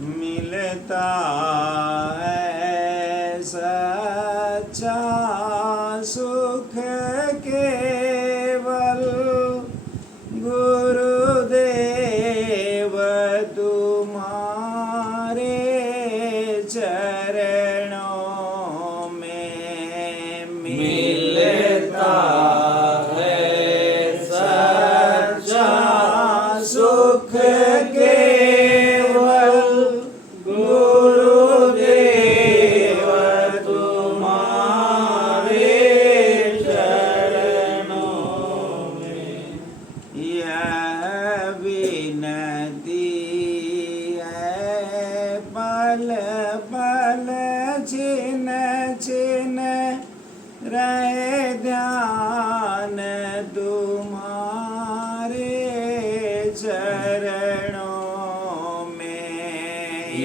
मिलता है सच्चा सुख केवल गुरुदेव तुम्हारे चरणों में मिलता है सच्चा सुख केवल गुरुदेव तुम्हारे चरणों में। यह विनती है पल पल छिन छिन रहे ध्यान तुम्हारे चरणों में।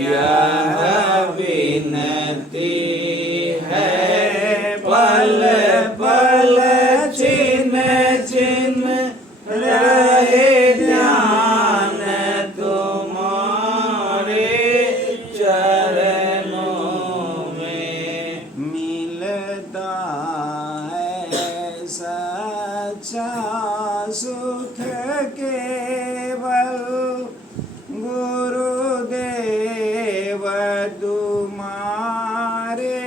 यह विनती है पल पल छिन छिन रहे ध्यान तुम्हारे चरणों में। मिलता है सच्चा सुख केवल गुरुदेव तुम्हारे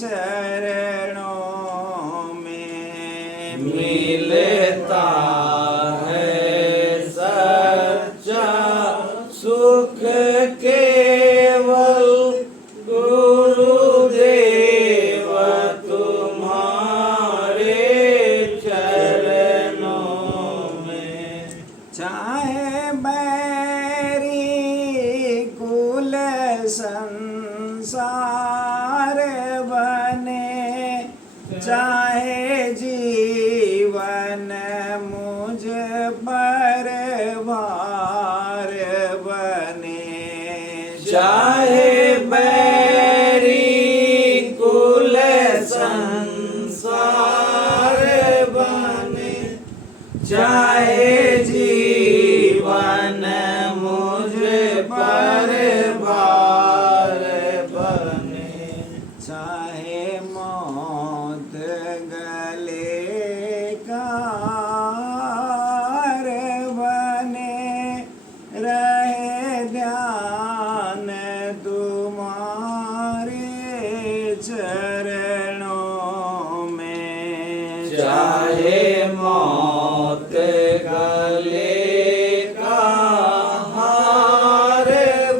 चरणों में। मिलता है सच्चा सुख केवल गुरुदेव तुम्हारे चरणों में। चाहे बैरी कुल संसार बने, चाहे जीवन मुझ पर भार बने। चाहे बैरी कुल संसार बने, चाहे जीवन मुझ पर भार बने। चाहे मौत गले का हार बने, रहे ध्यान तुम्हारे चरणों में। चाहे मौत गले का हार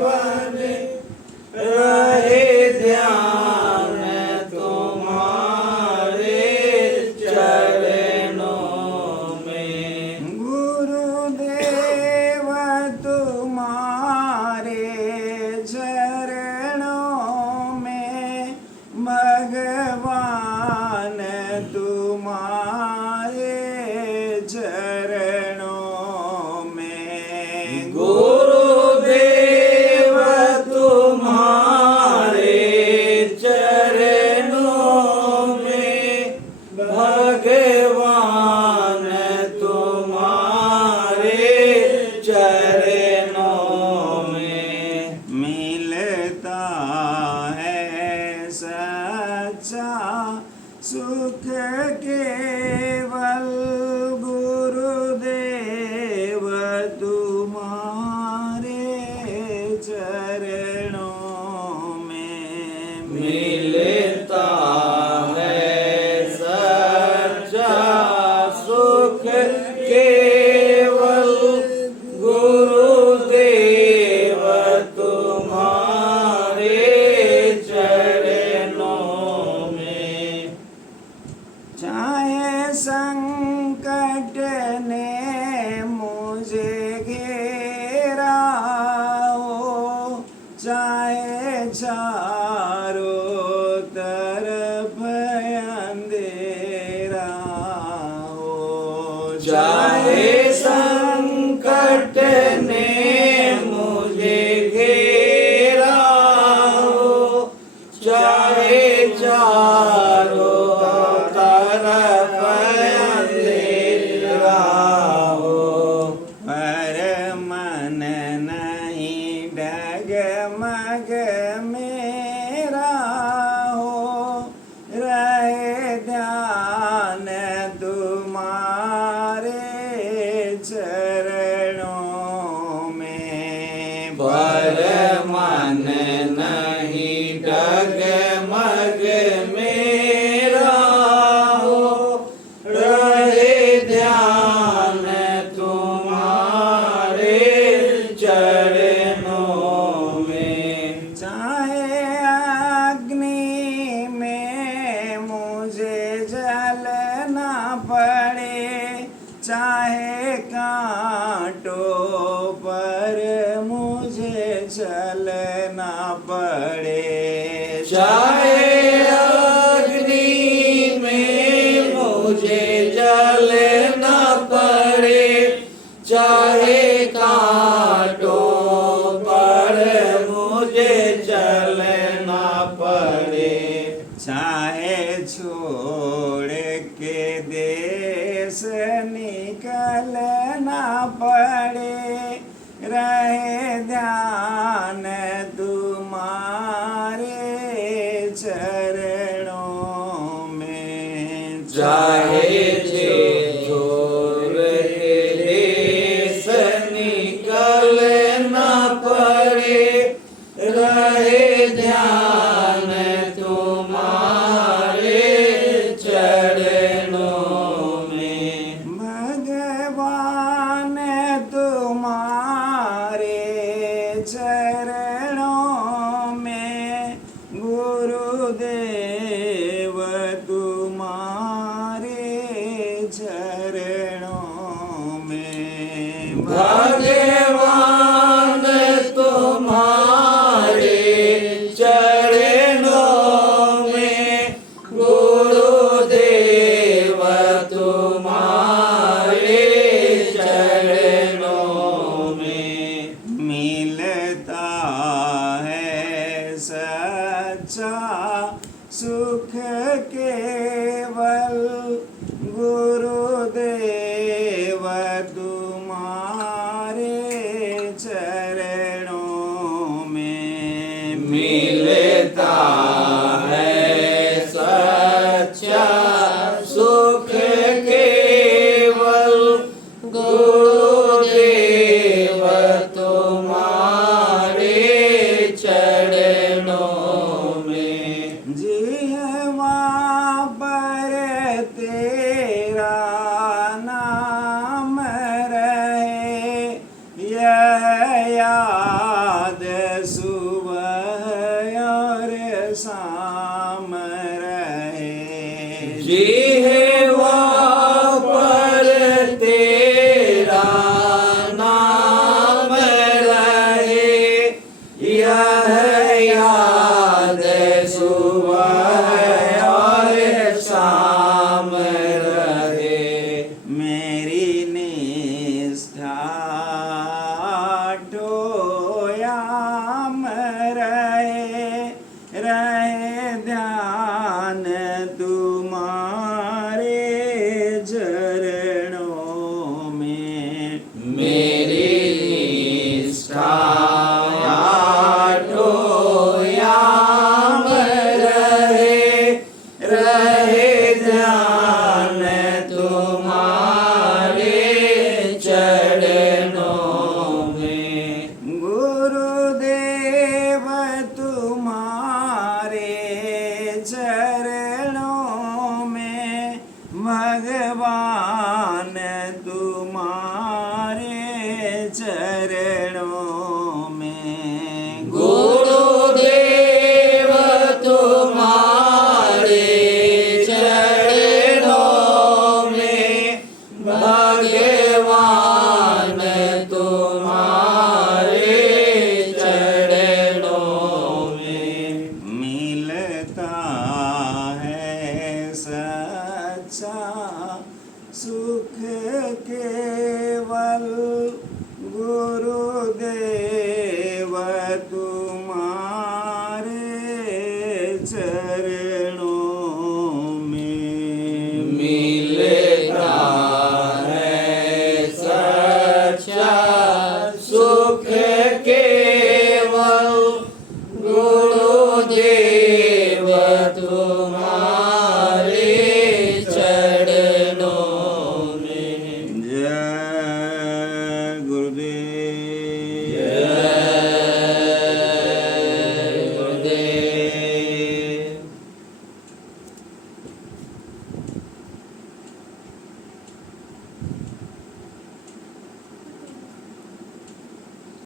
बने, रहे ध्यान तुम्हारे चरणों में। गुरुदेव तुम्हारे चरणों में, भगवान तुम्हारे चरणों में। गुरुदेव तुम्हारे चरणों में, भगवान तुम्हारे चरणों में। मिलता है सच्चा सुख केवल गुरुदेव तुम्हारे चरणों में। मिलता है सच्चा सुख केवल गुरुदेव तुम्हारे चरणों में। चाहे संकट ने मुझे घेरा हो, चाहे चारों तरफ अंधेरा हो। चाहे संकट ने मुझे घेरा हो, चाहे चारों तरफ अंधेरा हो। पर मन नहीं डग जग मेरा हो, रहे ध्यान तुम्हारे चरणों में। पर मन नहीं डगमग मेरा हो, रहे ध्यान तुम्हारे चरणों में। चाहे अग्नि में मुझे जलना पड़े, चाहे कांटों पर मुझे चलना पड़े। चाहे अग्नि में मुझे जलना पड़े, चाहे कांटों पर मुझे चलना पड़े। चाहे छोड़ के देश निकलना पड़े, रहे ध्यान तुम्हारे चरणों में। चाहे छोड़ के देश निकलना पड़े, रहे ध्यान तुम्हारे चरणों में। भगवान तुम्हारे चरणों में, गुरुदेव तुम्हारे चरणों में। भगवान तुम्हारे चरणों में, गुरुदेव तुम्हारे चरणों में। मिलता है सच्चा सुख केवल, गुरुदेव तुम्हारे चरणों में। मिलता है सच्चा सुख केवल, गुरुदेव तुम्हारे चरणों में। जिह्वा पर तेरा नाम रहे, यह याद सुबह और शाम रहे। जिह्वा पर तेरा नाम रहे, यह याद सुबह और शाम रहे। मेरी निष्ठा टोयाम रहे, रहे ध्यान तुम्हारे चरणों में। मेरी निष्ठा टोयाम रहे, रहे ध्यान तुम्हारे चरणों में। गुरुदेव तुम्हारे चरणों में, भगवान तुम्हारे चरणों में। गुरुदेव तुम्हारे चरणों में, भगवान तुम्हारे चरणों में। मिलता है सच्चा सुख केवल, गुरुदेव तुम्हारे चरणों में। मिलता है सच्चा सुख के